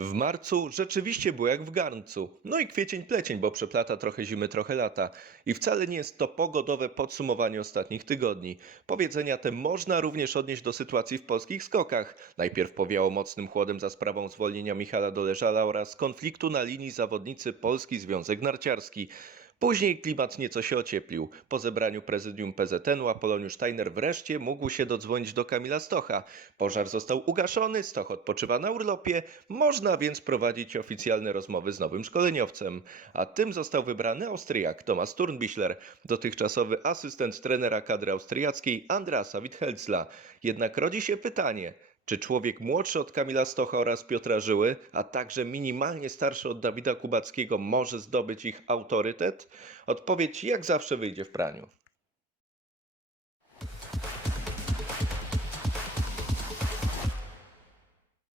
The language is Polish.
W marcu rzeczywiście było jak w garncu. No i kwiecień plecień, bo przeplata trochę zimy, trochę lata. I wcale nie jest to pogodowe podsumowanie ostatnich tygodni. Powiedzenia te można również odnieść do sytuacji w polskich skokach. Najpierw powiało mocnym chłodem za sprawą zwolnienia Michala Doleżala oraz konfliktu na linii zawodnicy Polski Związek Narciarski. Później klimat nieco się ocieplił. Po zebraniu prezydium PZN-u Apoloniusz Steiner wreszcie mógł się dodzwonić do Kamila Stocha. Pożar został ugaszony, Stoch odpoczywa na urlopie, można więc prowadzić oficjalne rozmowy z nowym szkoleniowcem. A tym został wybrany Austriak Thomas Turnbichler, dotychczasowy asystent trenera kadry austriackiej Andrasa Withelzla. Jednak rodzi się pytanie, czy człowiek młodszy od Kamila Stocha oraz Piotra Żyły, a także minimalnie starszy od Dawida Kubackiego może zdobyć ich autorytet? Odpowiedź jak zawsze wyjdzie w praniu.